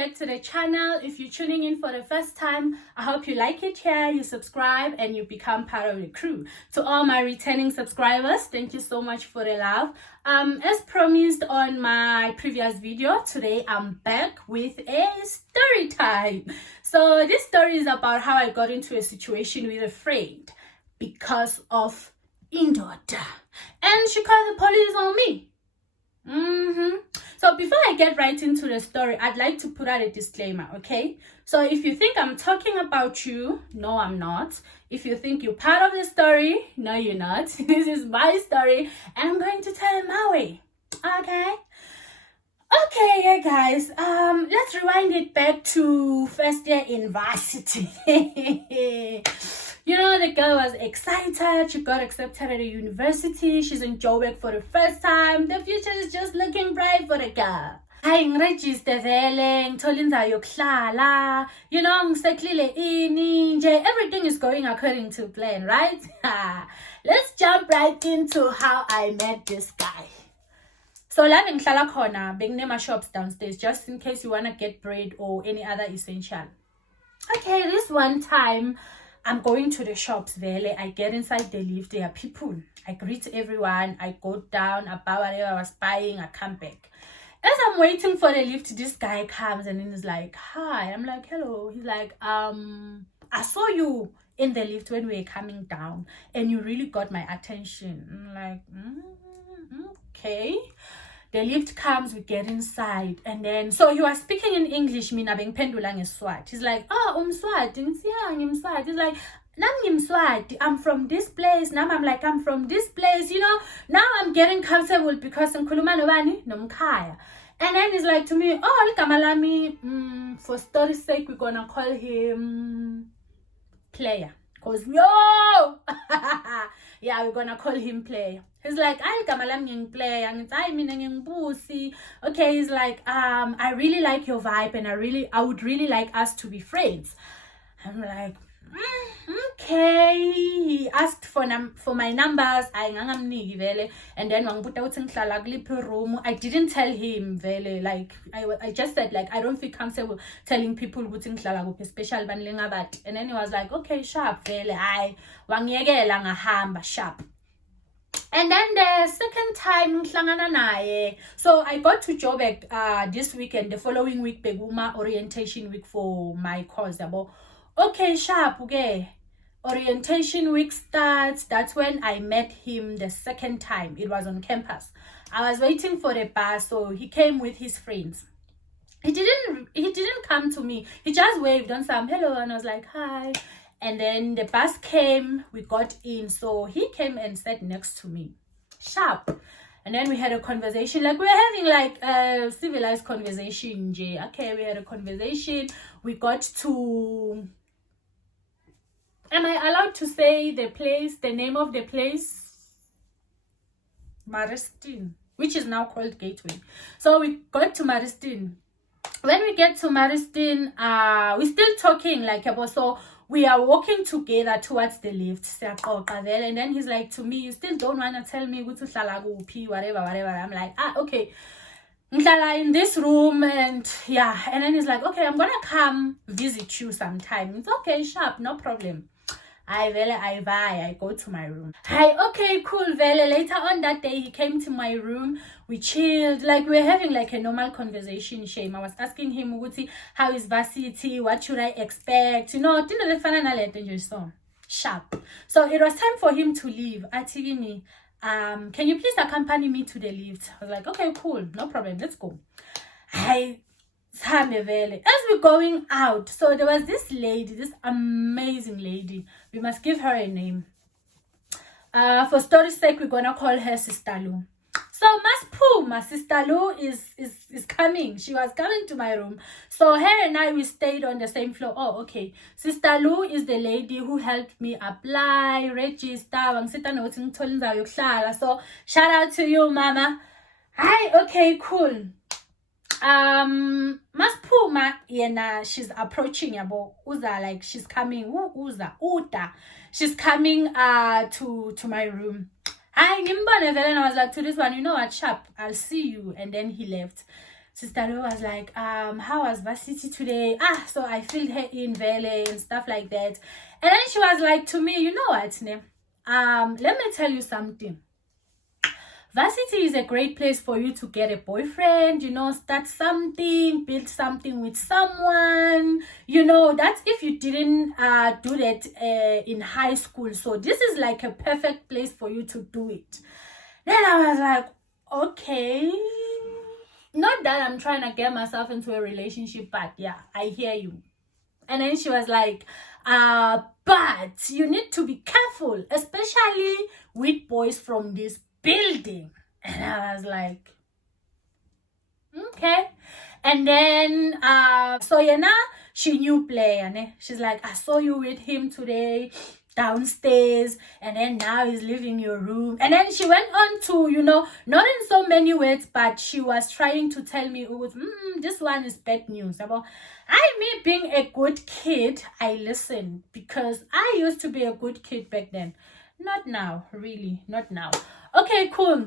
back to the channel. If you're tuning in for the first time, I hope you like it here, you subscribe, and you become part of the crew. To all my returning subscribers, thank you so much for the love. As promised on my previous video, today I'm back with a story time. So this story is about how I got into a situation with a friend because of indoda, and she called the police on me. So before I get right into the story, I'd like to put out a disclaimer, okay? So if you think I'm talking about you, no, I'm not. If you think you're part of the story, no, you're not. This is my story, and I'm going to tell it my way, okay? Okay, yeah, guys. Let's rewind it back to first year in varsity. You know, the girl was excited. She got accepted at a university. She's in Joburg for the first time. The future is just looking bright for the girl. Hayi ngiregister vele, ngithola indawo yokuhlala. You know, ngisetlile ini nje. Everything is going according to plan, right? Let's jump right into how I met this guy. So la ngihlala khona bekunema shops downstairs just in case you want to get bread or any other essential. Okay, this one time I'm going to the shops vele. I get inside the lift, there are people. I greet everyone, I go down, I buy whatever I was buying, I come back. As I'm waiting for the lift, this guy comes and then he's like, hi. I'm like, hello. He's like, I saw you in the lift when we were coming down and you really got my attention. I'm like, okay. The lift comes, we get inside, and then so he was speaking in English, mina bengiphendula ngeSwati. He's like, oh, umSwati. Yeah, ngimSwati. He's like, Swati, I'm from this place. Now I'm like, I'm from this place. You know, now I'm getting comfortable because ngikhuluma nobani nomkhaya. And then he's like to me, oh, ligama lami, for story's sake, we're gonna call him Player. Cause yo, yeah, we're gonna call him Player. He's like, I ligama lami Player. Ngitsayi mina ngingbusi. Okay, he's like, I really like your vibe, and I would really like us to be friends. I'm like, okay. He asked for my numbers. And then room. I didn't tell him vele. Like I just said like I don't feel comfortable telling people special but. And then he was like, okay, sharp vele. I wangiyekela ngahamba sharp. And then the second time so I got to Joburg this weekend. The following week beguma orientation week for my course. Okay, sharp, okay. Orientation week starts. That's when I met him the second time. It was on campus. I was waiting for the bus, so he came with his friends. He didn't come to me. He just waved on some hello, and I was like, hi. And then the bus came, we got in, so he came and sat next to me. Sharp. And then we had a conversation, like we were having like a civilized conversation. Okay, we had a conversation. We got to, am I allowed to say the place, the name of the place? Maristin, which is now called Gateway. So we got to Maristin. When we get to Maristin, we're still talking like about, so we are walking together towards the lift. And then he's like to me, you still don't want to tell me whatever. I'm like, okay. In this room, and yeah. And then he's like, okay, I'm gonna come visit you sometime. It's okay, sharp, no problem. I go to my room. Okay, cool. Later on that day, he came to my room. We chilled. Like, we were having like a normal conversation. Shame. I was asking him, how is varsity? What should I expect? You know, sharp. So it was time for him to leave. Me, can you please accompany me to the lift? I was like, okay, cool. No problem. Let's go. As we're going out, so there was this lady, this amazing lady. We must give her a name. For story's sake, we're gonna call her Sister Lou. So my Sister Lou is coming. She was coming to my room. So her and I, we stayed on the same floor. Oh, okay. Sister Lou is the lady who helped me apply, register. So shout out to you, Mama. Hi, okay, cool. Maspuma yena, she's approaching yabo uza, like she's coming uda she's coming to my room. And I was like to this one, you know what, sharp, I'll see you. And then he left. Sister Lo was like, how was Vasiti today? So I filled her in Vele and stuff like that. And then she was like to me, you know what, ne? Let me tell you something. Varsity is a great place for you to get a boyfriend, start something, build something with someone. That's if you didn't do that in high school. So this is like a perfect place for you to do it. Then I was like, okay. Not that I'm trying to get myself into a relationship, but yeah, I hear you. And then she was like, but you need to be careful, especially with boys from this building. And I was like, okay. And then so she knew player, ne? She's like, I saw you with him today downstairs, and then now he's leaving your room. And then she went on to, not in so many words, but she was trying to tell me, this one is bad news. About me being a good kid, I listened because I used to be a good kid back then. Not now, really, not now. Okay, cool.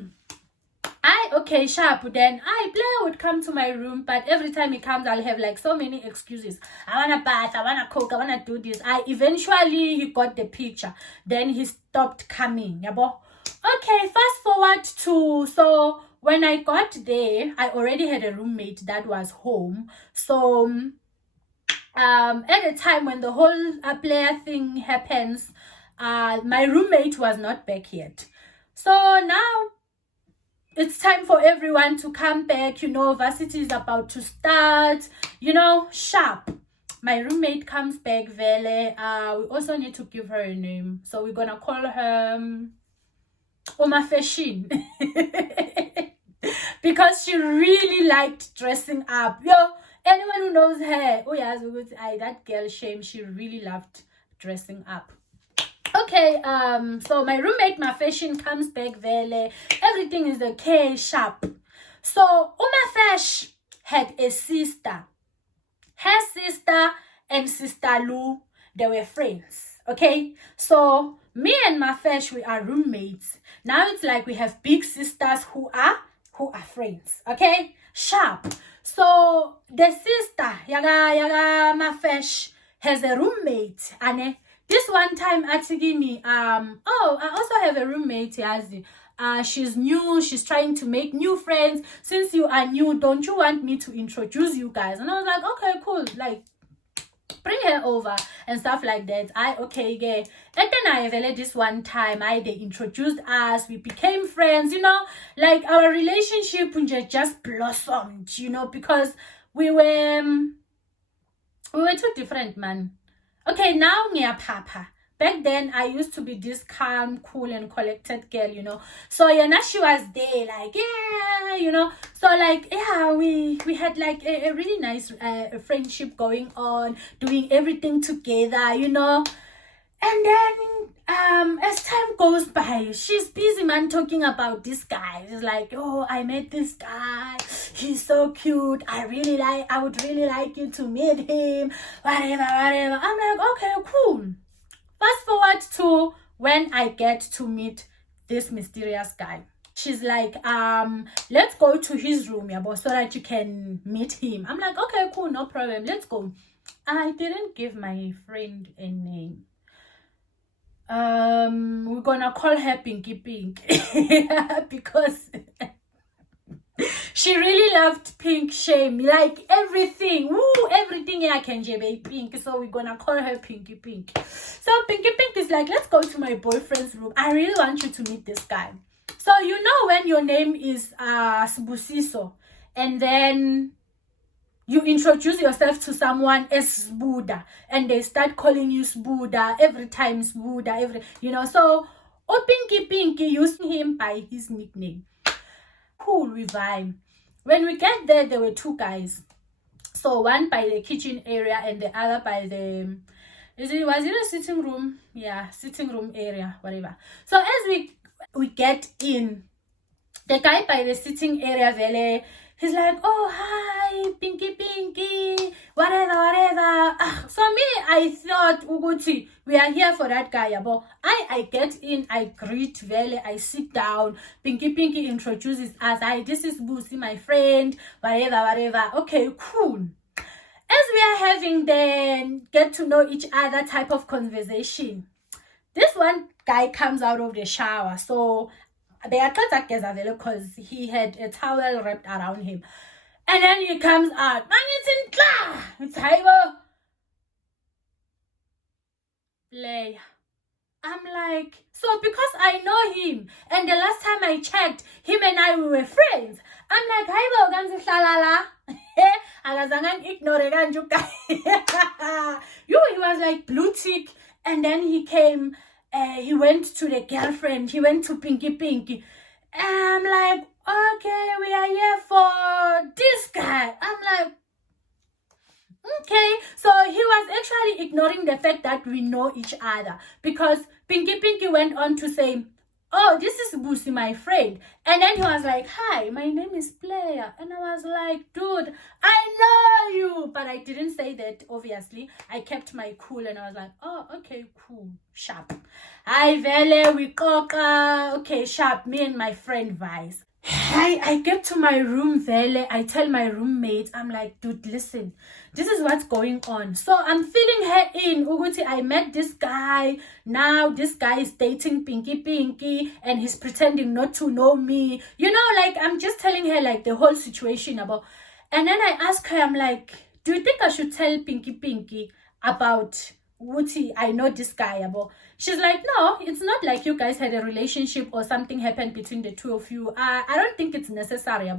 Okay, sharp. Then player would come to my room, but every time he comes, I'll have like so many excuses. I wanna bath, I wanna cook, I wanna do this. Eventually he got the picture. Then he stopped coming. Yabo. Okay, fast forward to, so when I got there, I already had a roommate that was home. So at the time when the whole player thing happens, my roommate was not back yet. So now it's time for everyone to come back. Varsity is about to start. Sharp. My roommate comes back, Vele. We also need to give her a name. So we're gonna call her Confrontation. Because she really liked dressing up. Anyone who knows her, that girl Shame, she really loved dressing up. Okay, so my roommate, my fashion comes back, Vele. Everything is okay, sharp. So, Umafash had a sister. Her sister and Sister Lou, they were friends, okay? So, me and Mafash, we are roommates. Now it's like we have big sisters who are friends, okay? Sharp. So, the sister, Yaga Mafash, has a roommate, and this one time, Atigimi, I also have a roommate, Yazi. She's new. She's trying to make new friends. Since you are new, don't you want me to introduce you guys? And I was like, okay, cool. Like, bring her over and stuff like that. Okay, yeah. And then I realized this one time, they introduced us. We became friends, like our relationship just blossomed, because we were too different, man. Okay, now Nia Papa. Back then, I used to be this calm, cool, and collected girl, So, she was there, like, yeah, So, like, yeah, we had, like, a really nice friendship going on, doing everything together, And then, as time goes by, she's busy, man, talking about this guy. She's like, oh, I met this guy. He's so cute. I would really like you to meet him. Whatever. I'm like, okay, cool. Fast forward to when I get to meet this mysterious guy. She's like, let's go to his room, so that you can meet him. I'm like, okay, cool, no problem. Let's go. I didn't give my friend a name. We're gonna call her Pinky Pink because she really loved Pink Shame, like everything. Everything I can be pink. So we're gonna call her Pinky Pink. So Pinky Pink is like, let's go to my boyfriend's room. I really want you to meet this guy. So when your name is Busisiwe, and then you introduce yourself to someone as Buddha, and they start calling you Buddha every time, Buddha, So, Pinky using him by his nickname. Cool, we vibe. When we get there were two guys. So, one by the kitchen area and the other by the... was it a sitting room? Yeah, sitting room area, whatever. So, as we get in, the guy by the sitting area, Vele, he's like, oh, hi, Pinky, whatever. So me, I thought, Uguti, we are here for that guy. But I get in, I greet Vele, I sit down. Pinky introduces us. Hi, this is Busi, my friend, whatever. Okay, cool. As we are having the get to know each other type of conversation, this one guy comes out of the shower. So they are because he had a towel wrapped around him. And then he comes out. It's Haibo. Player. I'm like, so because I know him, and the last time I checked, him and I we were friends. I'm like, Haibo, ganzi shalala. Akazangan ignore kanju guy. He was like blue tick, and then he came. He went to the girlfriend. He went to Pinky. And I'm like, okay, we are here for this guy. I'm like, okay. So he was actually ignoring the fact that we know each other, because Pinky went on to say, oh, this is Busi, my friend. And then he was like, hi, my name is Player. And I was like, dude, I know you. But I didn't say that, obviously. I kept my cool and I was like, oh, okay, cool, sharp. Hi, Vele, we coca. Okay, sharp, me and my friend Vice. I get to my room, Vele. I tell my roommate, I'm like, dude, listen, this is what's going on. So I'm filling her in. Uguti, I met this guy. Now this guy is dating Pinky, and he's pretending not to know me. You know, like, I'm just telling her like the whole situation about. And then I ask her, I'm like, do you think I should tell Pinky about Uguti? I know this guy about. She's like, no, it's not like you guys had a relationship or something happened between the two of you. I don't think it's necessary.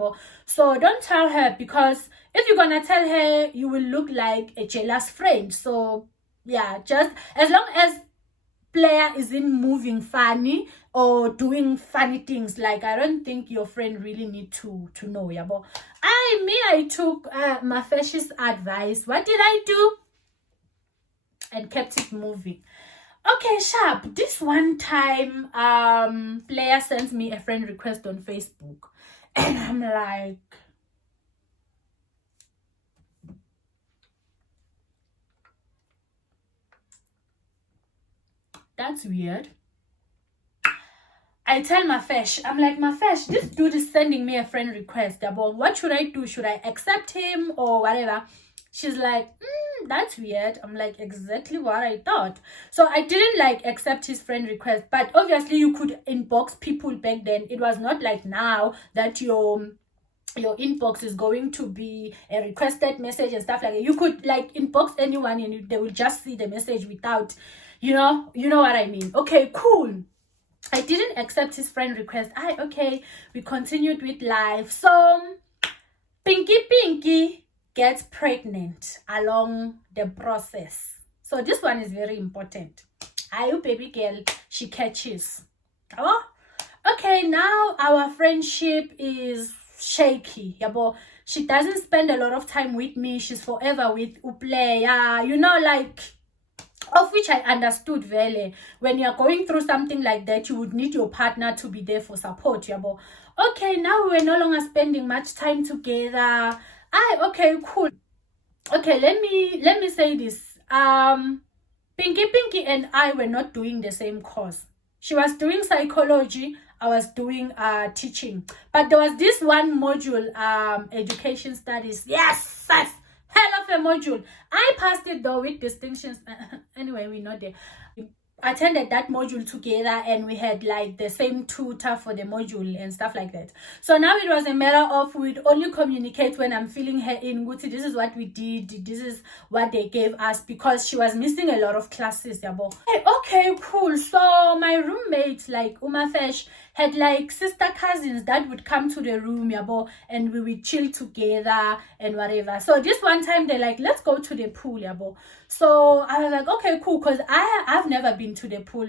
So don't tell her, because if you're gonna tell her, you will look like a jealous friend. So yeah, just as long as Player isn't moving funny or doing funny things, like, I don't think your friend really need to know. I took Mafesh's advice. What did I do? And kept it moving. Okay, sharp. This one time, Player sends me a friend request on Facebook, and I'm like, that's weird. I tell Mafesh, I'm like, Mafesh, this dude is sending me a friend request. About what should I do? Should I accept him or whatever? She's like, that's weird. I'm like, exactly what I thought. So I didn't like accept his friend request, but obviously you could inbox people back then. It was not like now that your inbox is going to be a requested message and stuff like that. You could like inbox anyone and they will just see the message without, you know what I mean. Okay, cool. I didn't accept his friend request. We continued with life. So Pinky gets pregnant along the process. So this one is very important. Ayu baby girl, she catches. Oh, okay, now our friendship is shaky. She doesn't spend a lot of time with me. She's forever with Uplaya. Like, of which I understood Vele. When you're going through something like that, you would need your partner to be there for support. Okay, now we're no longer spending much time together. Okay, cool. Okay, let me say this. Pinky and I were not doing the same course. She was doing psychology, I was doing teaching. But there was this one module, education studies. Yes, hell of a module. I passed it though with distinctions. Anyway, we're not there. Attended that module together, and we had like the same tutor for the module and stuff like that. So now it was a matter of we'd only communicate when I'm filling her in. Guti, this is what we did, this is what they gave us, because she was missing a lot of classes. Okay, cool. So my roommate, like Umafesh, had like sister cousins that would come to the room, and we would chill together and whatever. So this one time they're like, let's go to the pool, So I was like, okay, cool, because I've never been to the pool.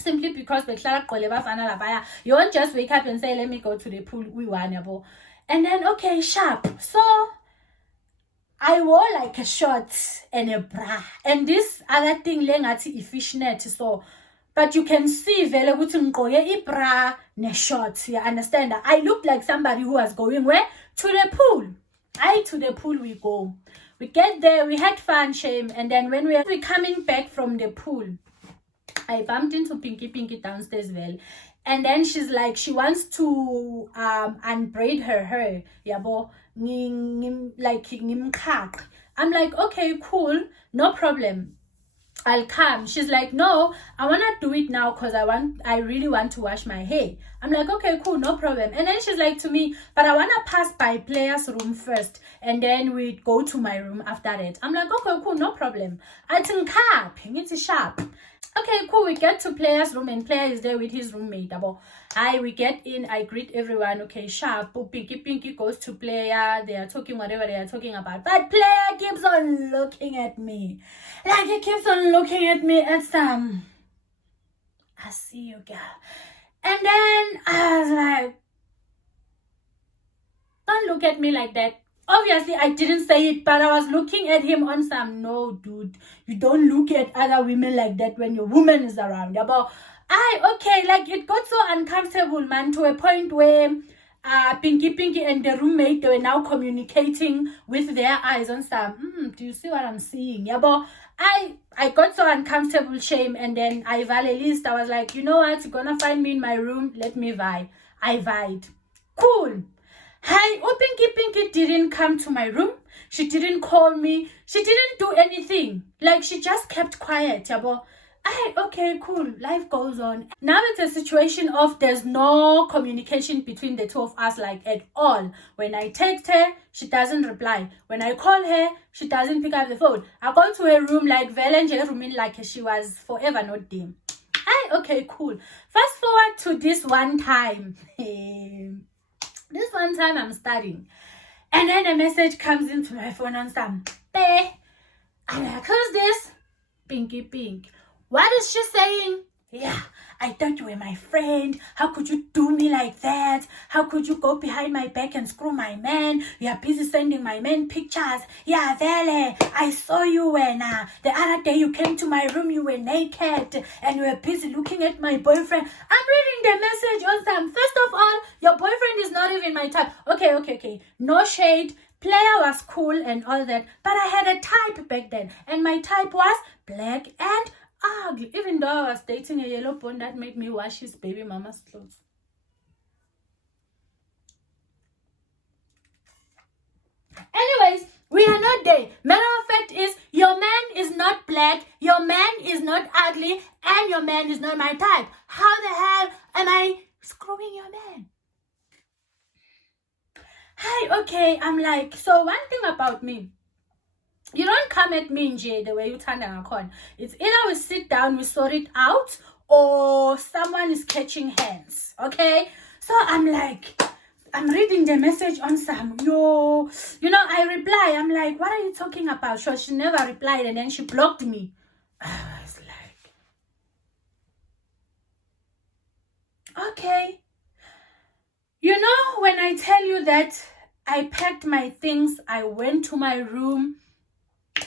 Simply because you won't just wake up and say, let me go to the pool. We want. And then, okay, sharp. So I wore like a short and a bra. And this other thing, lengati fishnet. So but you can see vele ukuthi ngigqoke ibra ne shorts. You understand? I looked like somebody who was going where? To the pool. To the pool we go. We get there, we had fun, shame, and then when we're coming back from the pool, I bumped into Pinky downstairs, well, and then she's like, she wants to unbraid her hair. Yabo, I'm like, okay, cool, no problem, I'll come. She's like, no, I want to do it now because I really want to wash my hair. I'm like, okay, cool, no problem. And then she's like to me, but I want to pass by Player's room first and then we go to my room after that. I'm like, okay, cool, no problem. I think it's sharp. Okay, cool, we get to Player's room and Player is there with his roommate. Hi, we get in, I greet everyone, okay, sharp. Pinky goes to Player, they are talking whatever they are talking about. But Player keeps on looking at me. Like, he keeps on looking at me and I see you, girl. And then I was like, don't look at me like that. Obviously, I didn't say it, but I was looking at him on some, no, dude, you don't look at other women like that when your woman is around. Okay, like, it got so uncomfortable, man, to a point where Pinky and the roommate, they were now communicating with their eyes on some, do you see what I'm seeing? I got so uncomfortable, shame, and then I was like, you know what, you're gonna find me in my room, let me vibe. I vibed. Cool. Hi, Pinky didn't come to my room. She didn't call me. She didn't do anything. Like, she just kept quiet. Okay, cool. Life goes on. Now it's a situation of there's no communication between the two of us, like, at all. When I text her, she doesn't reply. When I call her, she doesn't pick up the phone. I go to her room, like, Valenje room, like she was forever not there. Okay, cool. Fast forward to this one time. This one time I'm studying, and then a message comes into my phone on some, I'm like, who's this? Pinky. What is she saying? Yeah, I thought you were my friend. How could you do me like that? How could you go behind my back and screw my man? You are busy sending my man pictures. Yeah, Vele, I saw you when the other day you came to my room, you were naked and you were busy looking at my boyfriend. I'm reading the message on some. First of all, your boyfriend is not even my type. Okay. No shade. Player was cool and all that, but I had a type back then, and my type was black and ugly, even though I was dating a yellow bone that made me wash his baby mama's clothes. Anyways, we are not there. Matter of fact is, your man is not black, your man is not ugly, and your man is not my type. How the hell am I screwing your man? Hi, okay, I'm like, so one thing about me, you don't come at me in the way you turn down a con. It's either we sit down, we sort it out, or someone is catching hands, okay? So I'm like, I'm reading the message on some, I reply, I'm like, what are you talking about? So she never replied, and then she blocked me. I was like, okay. When I tell you that I packed my things, I went to my room,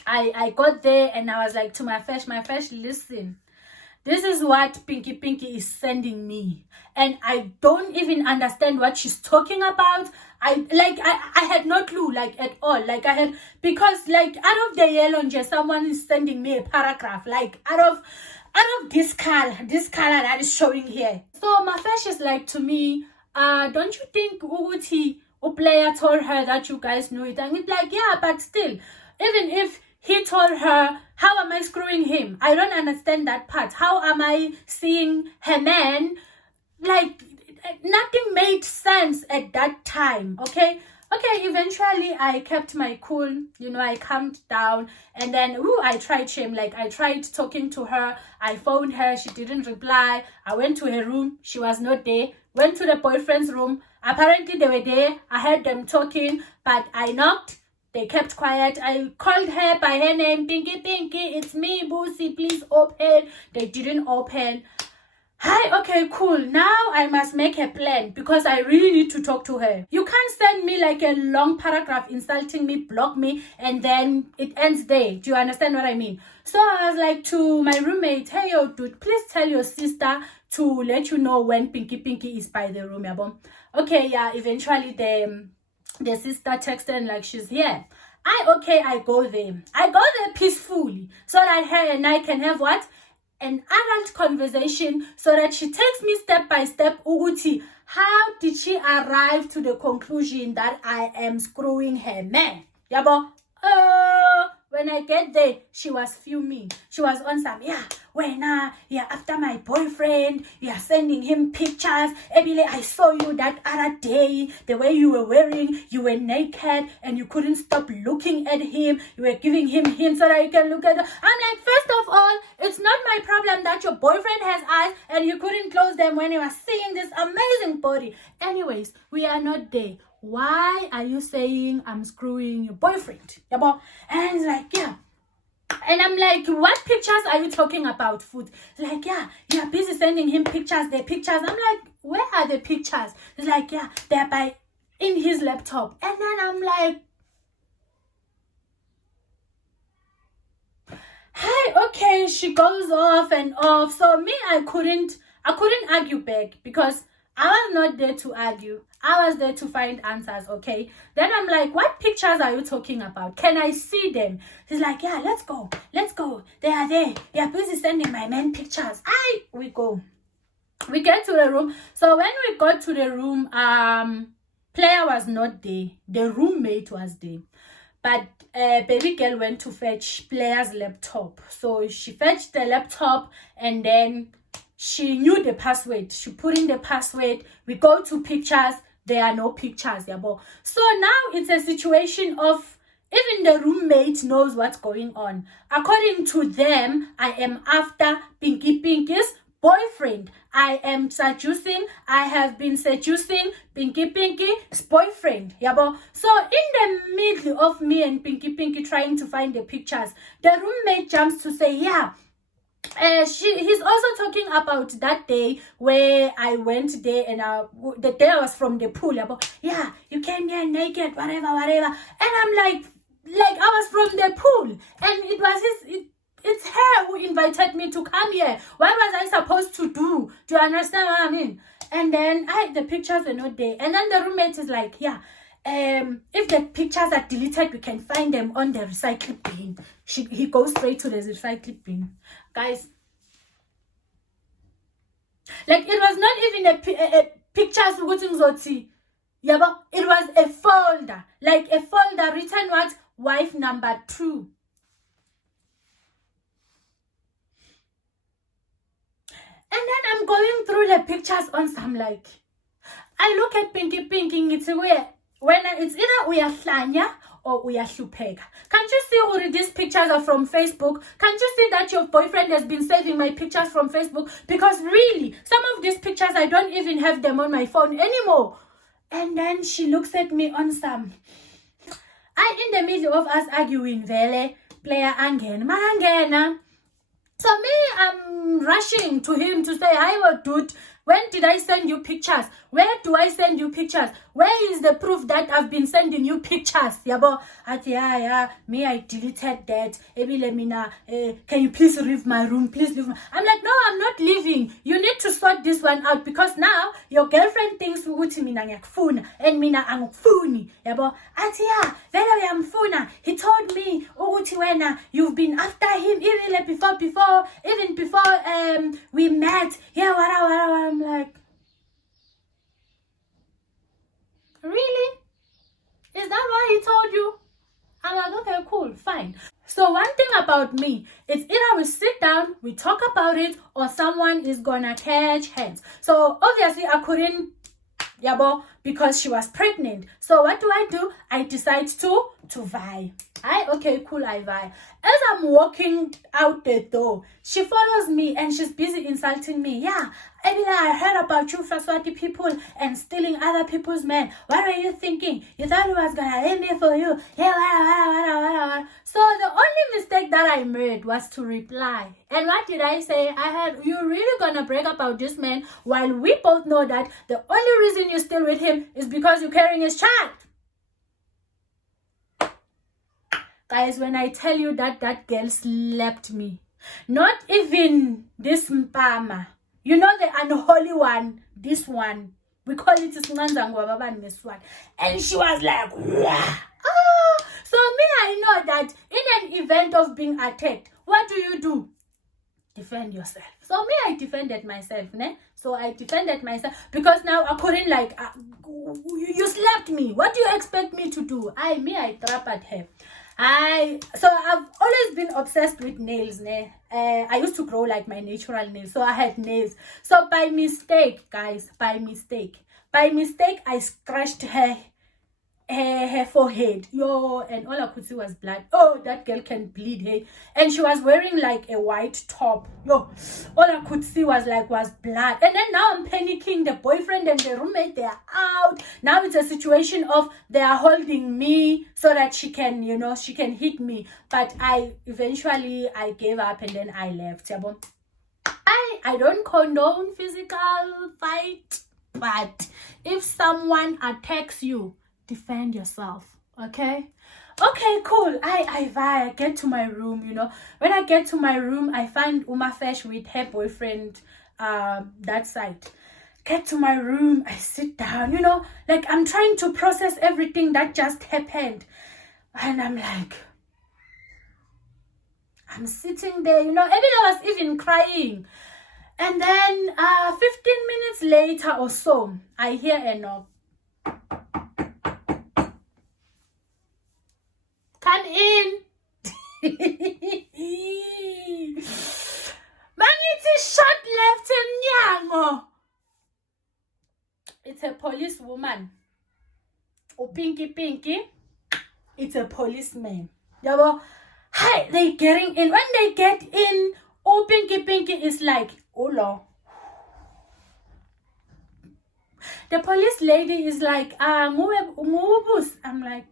I got there and I was like to my fresh, listen, this is what Pinky is sending me, and I don't even understand what she's talking about. I had no clue, like, at all, like, I had, because, like, out of the yellow, someone is sending me a paragraph, like, out of this color that is showing here. So my fresh is like to me, don't you think Uguti Player told her that you guys knew it? And it's like, yeah, but still, even if he told her, how am I screwing him? I don't understand that part. How am I seeing her man? Like, nothing made sense at that time, okay? Eventually I kept my cool, I calmed down, and then I tried shame. Like, I tried talking to her, I phoned her, she didn't reply. I went to her room, she was not there. Went to the boyfriend's room, apparently they were there. I heard them talking, but I knocked, they kept quiet. I called her by her name, Pinky, it's me, Busi, please open. They didn't open. Hi, okay, cool. Now I must make a plan because I really need to talk to her. You can't send me like a long paragraph insulting me, block me, and then it ends there. Do you understand what I mean? So I was like to my roommate, hey, yo, dude, please tell your sister to let you know when Pinky is by the room. Yeah, okay, yeah, eventually the sister texted and like she's here. I go there. I go there peacefully so that her and I can have what? An adult conversation, so that she takes me step by step. Uguti, how did she arrive to the conclusion that I am screwing her man? Yabo, when I get there, she was fuming. She was on some, you're after my boyfriend, you are sending him pictures. Ebile, I saw you that other day, the way you were wearing, you were naked and you couldn't stop looking at him. You were giving him hints so that you can look at them. I'm like, first of all, it's not my problem that your boyfriend has eyes and you couldn't close them when he was seeing this amazing body. Anyways, we are not there. Why are you saying I'm screwing your boyfriend? And he's like, yeah. And I'm like, what pictures are you talking about? Food. He's like, yeah, you're busy sending him pictures, the pictures. I'm like, where are the pictures? He's like, yeah, they're in his laptop. And then I'm like, hi, okay, she goes off and off. So me, I couldn't argue back because I was not there to argue. I was there to find answers, okay? Then I'm like, what pictures are you talking about? Can I see them? He's like, yeah, let's go. They are there. You're busy sending my man pictures. We go. We get to the room. So when we got to the room, player was not there. The roommate was there. But baby girl went to fetch player's laptop. So she fetched the laptop and then she knew the password. She put in the password. We go to pictures. There are no pictures. So now it's a situation of even the roommate knows what's going on. According to them, I am after Pinky's boyfriend. I have been seducing Pinky's boyfriend. So in the middle of me and Pinky trying to find the pictures, the roommate jumps to say, yeah, he's also talking about that day where I went there and the day I was from the pool. Yeah, you came here naked, whatever. And I'm like I was from the pool and it was it's her who invited me to come here. What was I supposed to do? Do you understand what I mean? And then the pictures are not there. And then the roommate is like, yeah, if the pictures are deleted, we can find them on the recycling bin. He goes straight to the recycling bin. Guys, like it was not even a pictures. Yeah, but it was a folder. Like a folder written what? Wife number 2. And then I'm going through the pictures on some like, I look at Pinky, it's where when it's either we are Hlanya or we are Hlupeka. Can't you see who these pictures are from Facebook? Can't you see that your boyfriend has been saving my pictures from Facebook? Because really, some of these pictures, I don't even have them on my phone anymore. And then she looks at me on some. In the middle of us arguing, vele, player angena. So me, I'm rushing to him to say, hi, dude, when did I send you pictures? Where do I send you pictures? Where is the proof that I've been sending you pictures? Me, I deleted that. Can you please leave my room? Please leave I'm like, no, I'm not leaving. You need to sort this one out because now your girlfriend thinks mina ngiyakufuna and mina angikufuni. He told me ukuthi wena you've been after him even before we met. Yeah, I'm like, really? Is that what he told you? I'm like, okay, cool, fine. So one thing about me, it's either we sit down, we talk about it, or someone is gonna catch hands. So obviously I couldn't, because she was pregnant. So what do? I decide to to Vi. Okay, cool, I Vi. As I'm walking out the door, she follows me and she's busy insulting me. Yeah, Ebila, I heard about you Faswati people and stealing other people's men. What were you thinking? You thought it was gonna end it for you. Yeah, wada. So the only mistake that I made was to reply. And what did I say? I had, you really gonna brag about this man while we both know that the only reason you're still with him is because you're carrying his child. Guys, when I tell you that that girl slapped me, not even this Mpama, you know the unholy one, this one, we call it this one, and she was like, wah. Oh, so me, I know that in an event of being attacked, what do? Defend yourself. So me, I defended myself, ne? So I defended myself because now I couldn't like, you slapped me. What do you expect me to do? I trap at her. So I've always been obsessed with nails, ne? I used to grow like my natural nails, so I had nails. So by mistake, guys, by mistake, I scratched her forehead, and all I could see was blood. Oh, that girl can bleed, hey. And she was wearing like a white top, all I could see was blood. And then now I'm panicking. The boyfriend and the roommate, they are out. Now it's a situation of they are holding me so that she can, she can hit me. But I eventually gave up and then I left. I don't condone physical fight, but if someone attacks you, defend yourself. Okay, cool. I get to my room. When I get to my room, I find Umafesh with her boyfriend that side. Get to my room, I sit down, like I'm trying to process everything that just happened, and I'm like, I'm sitting there, Ebila was even crying. And then 15 minutes later or so, I hear a knock. Come in. Mangithi shot left emnyango. It's a policewoman. Pinky. It's a policeman. Hi, they getting in. When they get in, Pinky is like, oh Lord. The police lady is like, I'm like,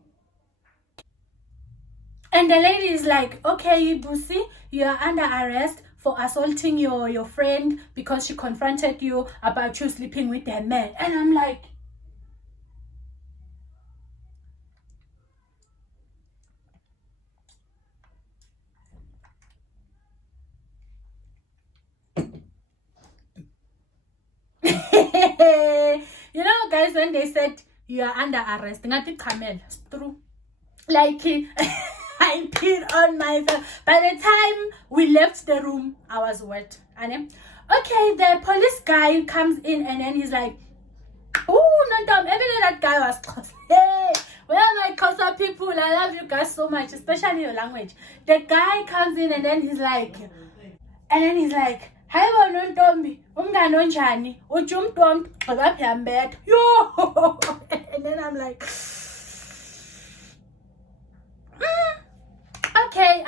and the lady is like, okay, Busi, you are under arrest for assaulting your friend because she confronted you about you sleeping with her man. And I'm like, guys, when they said you are under arrest, it's true. Like, I peed on myself. By the time we left the room, I was wet. Okay, the police guy comes in and then he's like, oh, no, Tom, even that guy was close. Hey, well, my Xhosa people, I love you guys so much, especially your language. The guy comes in and then he's like, hi, Nontombi, unganonjani, ujumtom, yo. And then I'm like, okay,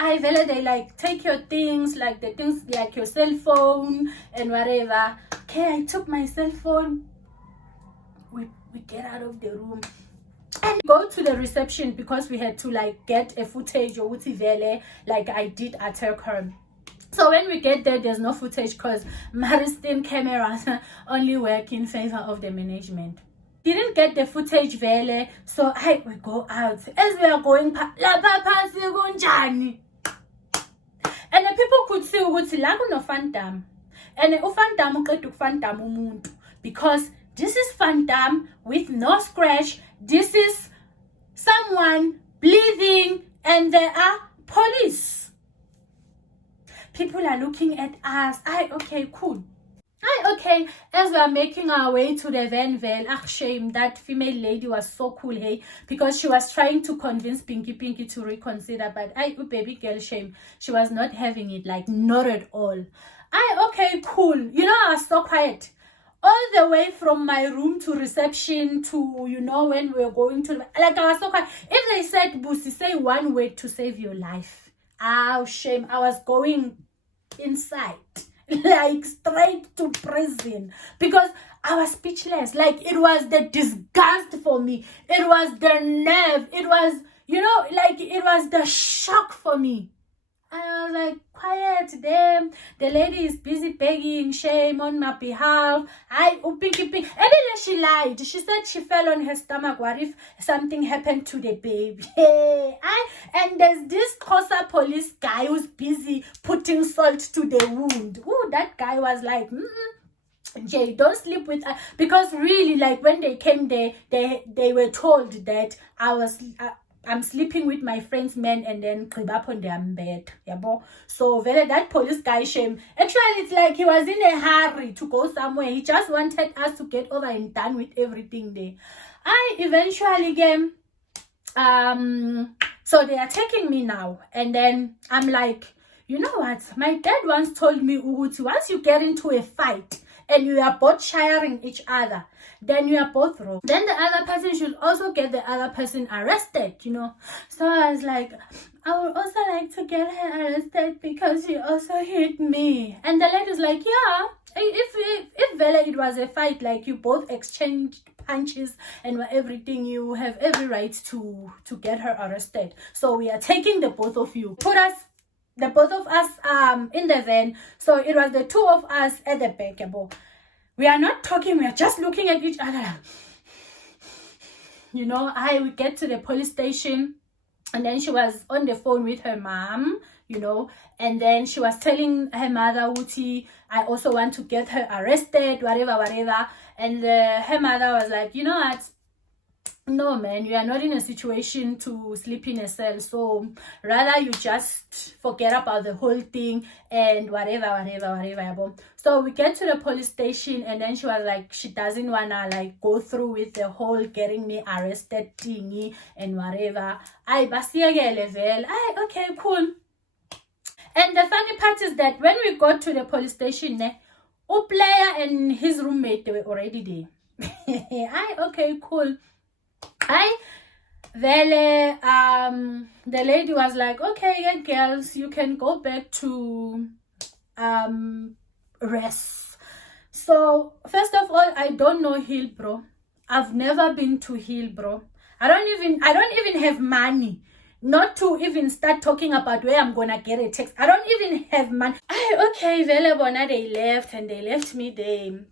they like take your things, like the things like your cell phone and whatever. Okay, I took my cell phone. We get out of the room and go to the reception because we had to like get a footage or like I did at her. So when we get there, there's no footage because Maristin cameras only work in favor of the management. Didn't get the footage vele, so we go out. As we are going and the people could see ukuthi la kuno Fandam, and uFandam uqeda ukufandam umuntu, because this is Fandam with no scratch. This is someone bleeding and there are police. People are looking at us. Okay, cool. Okay, as we are making our way to the van, shame, that female lady was so cool, hey, because she was trying to convince Pinky to reconsider, but baby girl, shame, she was not having it, like not at all. Okay, cool. I was so quiet. all the way from my room to reception to, you know, when we were going to, like, I was so quiet. If they said, Busi, say one word to save your life. Oh, shame. I was going inside, like straight to prison, because I was speechless. Like, it was the disgust for me. It was the nerve. It was, you know, like, it was the shock for me. And I was like, quiet, damn. The lady is busy begging shame on my behalf. Pinky. And then she lied. She said she fell on her stomach. What if something happened to the baby? And there's this Xhosa police guy who's busy putting salt to the wound. Ooh, that guy was like, Jay, don't sleep with her. Because really, like, when they came there, they were told that I'm sleeping with my friend's men and then crib up on their bed. So that police guy, shame. Actually, it's like he was in a hurry to go somewhere. He just wanted us to get over and done with everything there. I eventually came. So they are taking me now. And then I'm like, you know what? My dad once told me, Uguti, once you get into a fight and you are both sharing each other, then you are both wrong. Then the other person should also get the other person arrested, you know. So I was like, I would also like to get her arrested because she also hit me. And the lady's like, yeah, if Vele, it was a fight, like you both exchanged punches and everything, you have every right to get her arrested. So we are taking the both of you. Put us, the both of us, in the van. So it was the two of us at the back. We are not talking, we are just looking at each other. You know, we get to the police station, and then she was on the phone with her mom, you know, and then she was telling her mother, Uti, I also want to get her arrested, whatever. And her mother was like, you know what? No, man, you are not in a situation to sleep in a cell, so rather you just forget about the whole thing and whatever. So we get to the police station, and then she was like, she doesn't wanna like go through with the whole getting me arrested thingy and whatever. Okay, cool. And the funny part is that when we got to the police station, player and his roommate, they were already there. Okay, cool. The lady was like, okay, yeah, girls, you can go back to rest. So first of all, I don't know Hillbrow. I've never been to Hillbrow. I don't even have money, not to even start talking about where I'm gonna get a text. I don't even have money. Okay, Velebona, they left, and they left me there.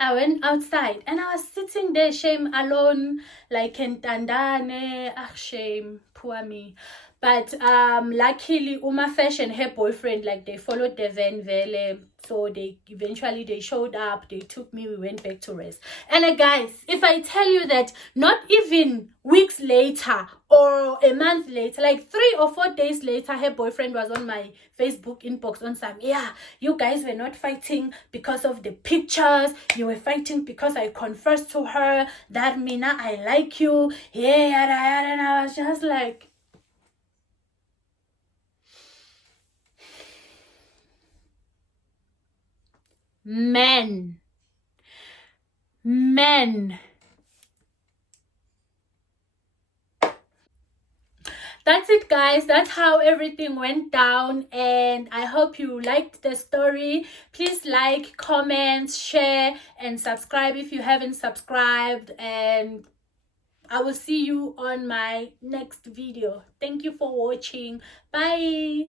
I went outside and I was sitting there, shame, alone, like in Tandane. Shame, poor me. But luckily Uma Fesh and her boyfriend, like, they followed the van Vele, so they eventually showed up, they took me, we went back to rest. And guys, if I tell you that not even weeks later or a month later, like 3 or 4 days later, her boyfriend was on my Facebook inbox on some, yeah, you guys were not fighting because of the pictures, you were fighting because I confessed to her that Mina, I like you, yeah, and I was just like, men. That's it, guys. That's how everything went down, and I hope you liked the story. Please like, comment, share, and subscribe if you haven't subscribed, and I will see you on my next video. Thank you for watching. Bye.